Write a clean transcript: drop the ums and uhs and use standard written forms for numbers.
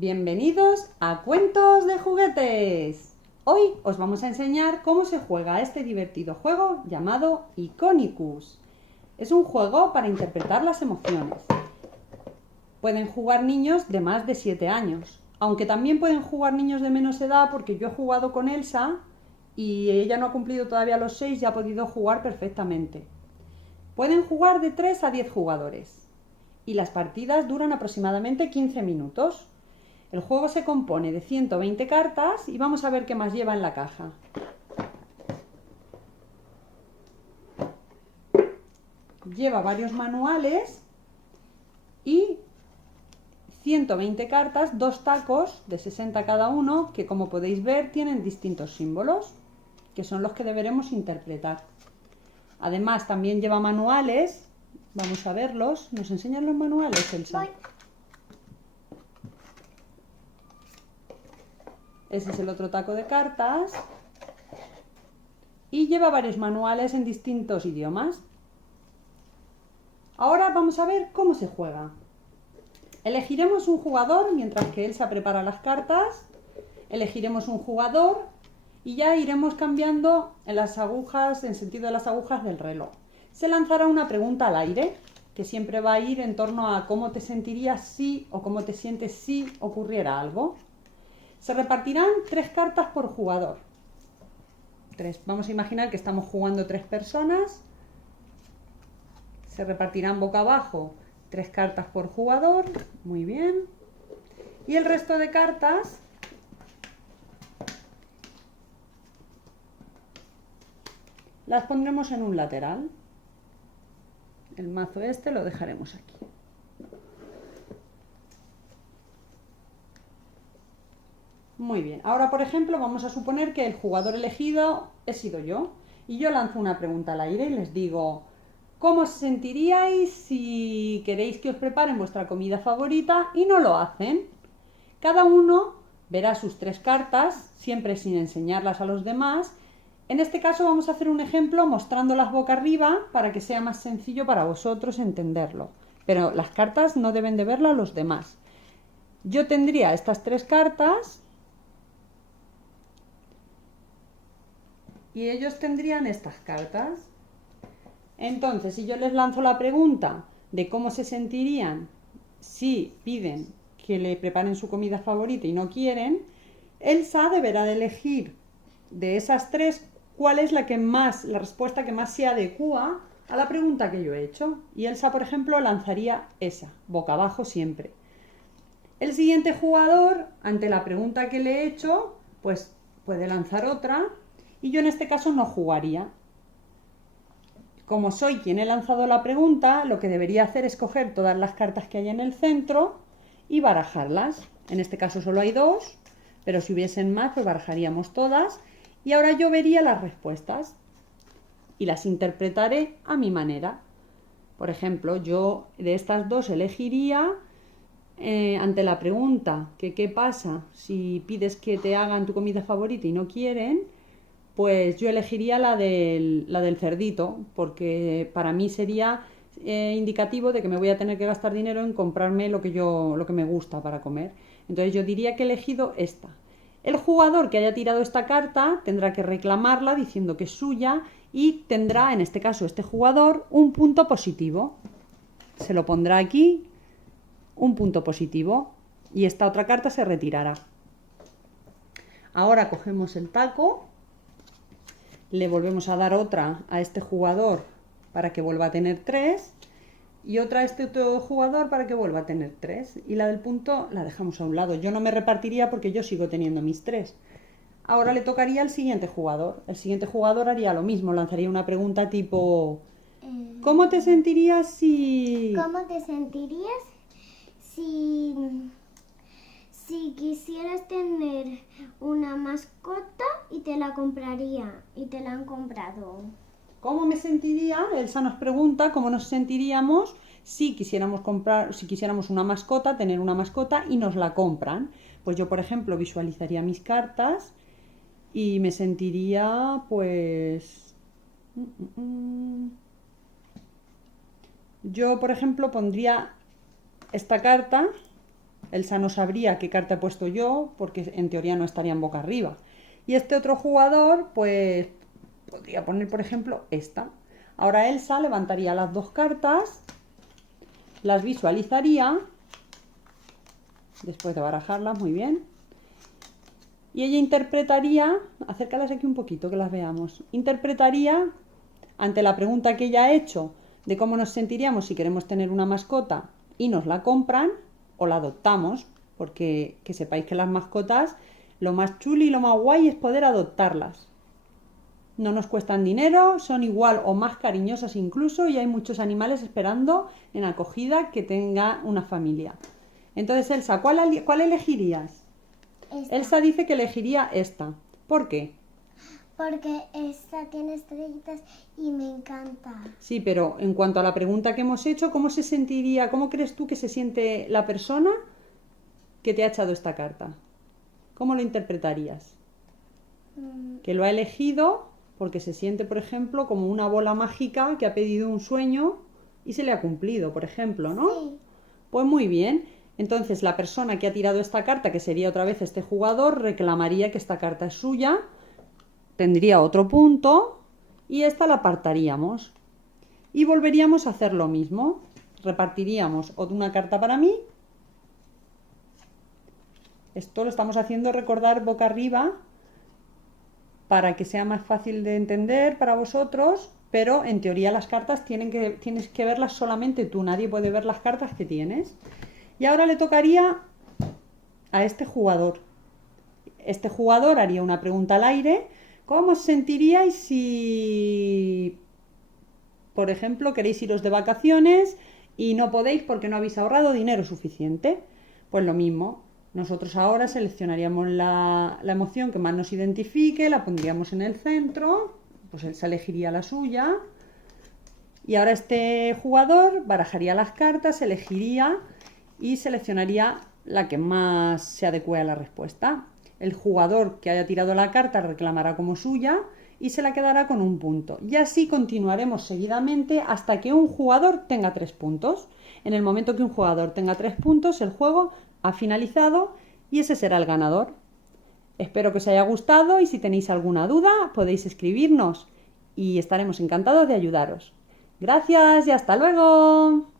Bienvenidos a Cuentos de Juguetes. Hoy os vamos a enseñar cómo se juega este divertido juego llamado Iconicus. Es un juego para interpretar las emociones. Pueden jugar niños de más de 7 años, aunque también pueden jugar niños de menos edad porque yo he jugado con Elsa y ella no ha cumplido todavía los 6 y ha podido jugar perfectamente. Pueden jugar de 3 a 10 jugadores y las partidas duran aproximadamente 15 minutos. El juego se compone de 120 cartas y vamos a ver qué más lleva en la caja. Lleva varios manuales y 120 cartas, 2 tacos de 60 cada uno, que como podéis ver tienen distintos símbolos, que son los que deberemos interpretar. Además también lleva manuales, vamos a verlos. ¿Nos enseñan los manuales, Elsa? Voy. Ese es el otro taco de cartas. Y lleva varios manuales en distintos idiomas. Ahora vamos a ver cómo se juega. Elegiremos un jugador mientras que Elsa prepara las cartas. Elegiremos un jugador y ya iremos cambiando en las agujas, en sentido de las agujas del reloj. Se lanzará una pregunta al aire, que siempre va a ir en torno a cómo te sentirías si o cómo te sientes si ocurriera algo. Se repartirán 3 cartas por jugador. Vamos a imaginar que estamos jugando 3 personas. Se repartirán boca abajo 3 cartas por jugador. Muy bien. Y el resto de cartas las pondremos en un lateral. El mazo este lo dejaremos aquí. Muy bien, ahora por ejemplo vamos a suponer que el jugador elegido he sido yo y yo lanzo una pregunta al aire y les digo: ¿cómo os sentiríais si queréis que os preparen vuestra comida favorita y no lo hacen? Cada uno verá sus 3 cartas, siempre sin enseñarlas a los demás. En este caso vamos a hacer un ejemplo mostrándolas boca arriba para que sea más sencillo para vosotros entenderlo, pero las cartas no deben de verlas los demás. Yo tendría estas 3 cartas y ellos tendrían estas cartas. Entonces, si yo les lanzo la pregunta de cómo se sentirían si piden que le preparen su comida favorita y no quieren, Elsa deberá de elegir de esas 3 cuál es la respuesta que más se adecua a la pregunta que yo he hecho. Y Elsa, por ejemplo, lanzaría esa, boca abajo siempre. El siguiente jugador, ante la pregunta que le he hecho, pues puede lanzar otra. Y yo en este caso no jugaría. Como soy quien he lanzado la pregunta, lo que debería hacer es coger todas las cartas que hay en el centro y barajarlas. En este caso solo hay 2, pero si hubiesen más, pues barajaríamos todas. Y ahora yo vería las respuestas y las interpretaré a mi manera. Por ejemplo, yo de estas 2 elegiría, ante la pregunta que qué pasa si pides que te hagan tu comida favorita y no quieren, pues yo elegiría la del cerdito, porque para mí sería indicativo de que me voy a tener que gastar dinero en comprarme lo que me gusta para comer. Entonces yo diría que he elegido esta. El jugador que haya tirado esta carta tendrá que reclamarla diciendo que es suya y tendrá, en este caso este jugador, un punto positivo. Se lo pondrá aquí, un punto positivo, y esta otra carta se retirará. Ahora cogemos el taco. Le volvemos a dar otra a este jugador para que vuelva a tener 3 y otra a este otro jugador para que vuelva a tener 3. Y la del punto la dejamos a un lado. Yo no me repartiría porque yo sigo teniendo mis 3. Ahora le tocaría al siguiente jugador. El siguiente jugador haría lo mismo, lanzaría una pregunta tipo: ¿cómo te sentirías si...? ¿Cómo te sentirías si, si quisieras tener una mascota y te la compraría y te la han comprado? ¿Cómo me sentiría? Elsa nos pregunta cómo nos sentiríamos si quisiéramos una mascota, tener una mascota y nos la compran. Pues yo, por ejemplo, visualizaría mis cartas y me sentiría, pues... Yo, por ejemplo, pondría esta carta Elsa no sabría qué carta he puesto yo porque en teoría no estarían boca arriba. Y este otro jugador, pues, podría poner, por ejemplo, esta. Ahora Elsa levantaría las dos cartas, las visualizaría, después de barajarlas, muy bien. Y ella interpretaría, acércalas aquí un poquito que las veamos, interpretaría ante la pregunta que ella ha hecho de cómo nos sentiríamos si queremos tener una mascota y nos la compran o la adoptamos, porque que sepáis que las mascotas, lo más chuli y lo más guay es poder adoptarlas. No nos cuestan dinero, son igual o más cariñosas incluso, y hay muchos animales esperando en acogida que tenga una familia. Entonces, Elsa, ¿cuál elegirías? Esta. Elsa dice que elegiría esta. ¿Por qué? Porque esta tiene estrellitas y me encanta. Sí, pero en cuanto a la pregunta que hemos hecho, ¿cómo se sentiría, cómo crees tú que se siente la persona que te ha echado esta carta? ¿Cómo lo interpretarías? Que lo ha elegido porque se siente, por ejemplo, como una bola mágica que ha pedido un sueño y se le ha cumplido, por ejemplo, ¿no? Sí. Pues muy bien. Entonces la persona que ha tirado esta carta, que sería otra vez este jugador, reclamaría que esta carta es suya, tendría otro punto y esta la apartaríamos. Y volveríamos a hacer lo mismo. Repartiríamos una carta para mí. Esto lo estamos haciendo recordar boca arriba para que sea más fácil de entender para vosotros, pero en teoría las cartas tienes que verlas solamente tú, nadie puede ver las cartas que tienes. Y ahora le tocaría a este jugador. Este jugador haría una pregunta al aire. ¿Cómo os sentiríais si, por ejemplo, queréis iros de vacaciones y no podéis porque no habéis ahorrado dinero suficiente? Pues lo mismo. Nosotros ahora seleccionaríamos la emoción que más nos identifique, la pondríamos en el centro, pues él se elegiría la suya. Y ahora este jugador barajaría las cartas, elegiría y seleccionaría la que más se adecue a la respuesta. El jugador que haya tirado la carta reclamará como suya y se la quedará con un punto. Y así continuaremos seguidamente hasta que un jugador tenga 3 puntos. En el momento que un jugador tenga 3 puntos, el juego ha finalizado y ese será el ganador. Espero que os haya gustado y si tenéis alguna duda podéis escribirnos y estaremos encantados de ayudaros. Gracias y hasta luego.